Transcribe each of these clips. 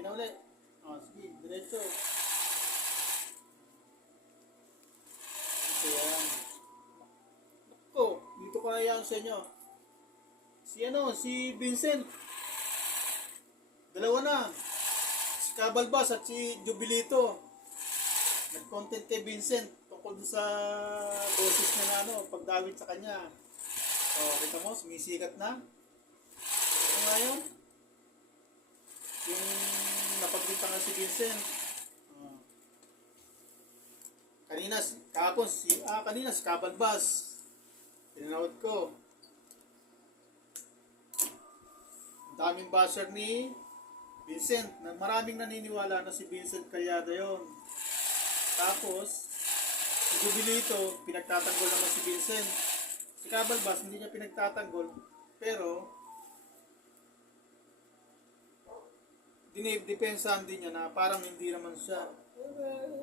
Okay na ulit. Sige, diretso. So, yan. Ako, dito ko na yan sa inyo. Si Vincent. Dalawa na. Si Cabalbas at si Jubilito. Nag-content kay Vincent tungkol sa boses niya na pagdawit sa kanya. Kita mo, sumisikat na. Ano nga yun? Yung napagbintangan si Vincent. Kanina si Cabalbas. Tinanawad ko. Ang daming basher ni Vincent. Maraming naniniwala na si Vincent Calyada yon. Tapos, si Jubilito, pinagtatanggol naman si Vincent. Si Cabalbas, hindi niya pinagtatanggol. Pero, dinidepensahan din niya na parang hindi naman siya.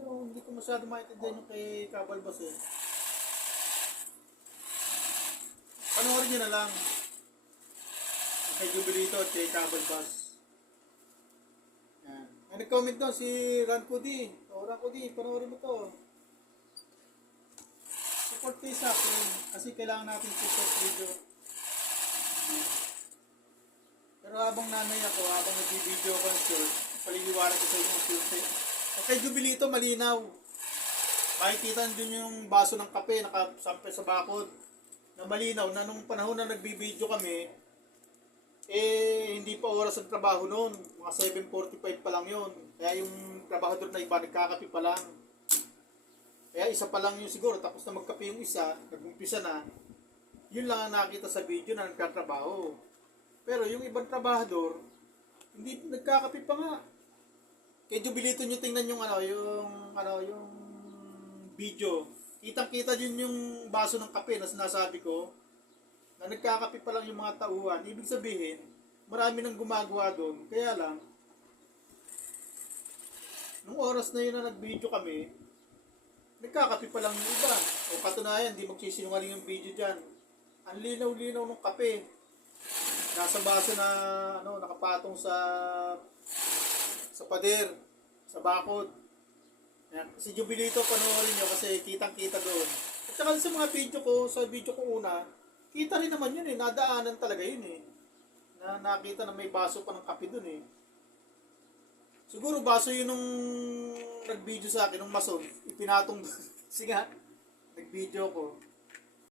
Hindi ko masyado maintindihan yung kay Cabalbas eh. Panoorin niyo na lang kay Jubilito at kay Cabalbas. Yan. May nag-comment doon si Rancudi. Rancudi, panoorin mo to. Support kayo sa akin kasi kailangan natin support video. Pero habang nanay ako, habang nag-video ko ng short, paliliwanag ko sa inyo yung short. Okay, Jubilito, malinaw. Makikita din yung baso ng kape nakasampe sa bakod. Na malinaw na nung panahon na nagbibideo kami, hindi pa oras ang trabaho noon. Mga 7:45 pa lang yun. Kaya yung trabahador na iba, nagkakape pa lang. Kaya isa pa lang yun siguro, tapos na magkape yung isa, nag-umpisa na. Yun lang ang nakita sa video na nagkatrabaho. Pero yung ibang trabahador, hindi nagkakape pa nga. Kaya Jubilito nyo tingnan yung yung video. Kitang-kita din yung baso ng kape na sinasabi ko na nagkakape pa lang yung mga tauhan. Ibig sabihin, marami nang gumagawa doon. Kaya lang, nung oras na yun na nag-video kami, nagkakape pa lang yung iba. O katunayan, di magsisinungaling yung video dyan. Ang linaw-linaw ng kape. Nasa baso na nakapatong sa pader, sa bakod. Yan. Si Jubilito, panoorin nyo kasi kitang-kita doon. At saka sa mga video ko, sa video ko una, kita rin naman yun eh. Nadaanan talaga yun eh. Na nakita na may baso pa ng kape doon eh. Siguro baso yun nung nag-video sa akin, nung mason, ipinatong doon. Kasi nga, nag-video ko.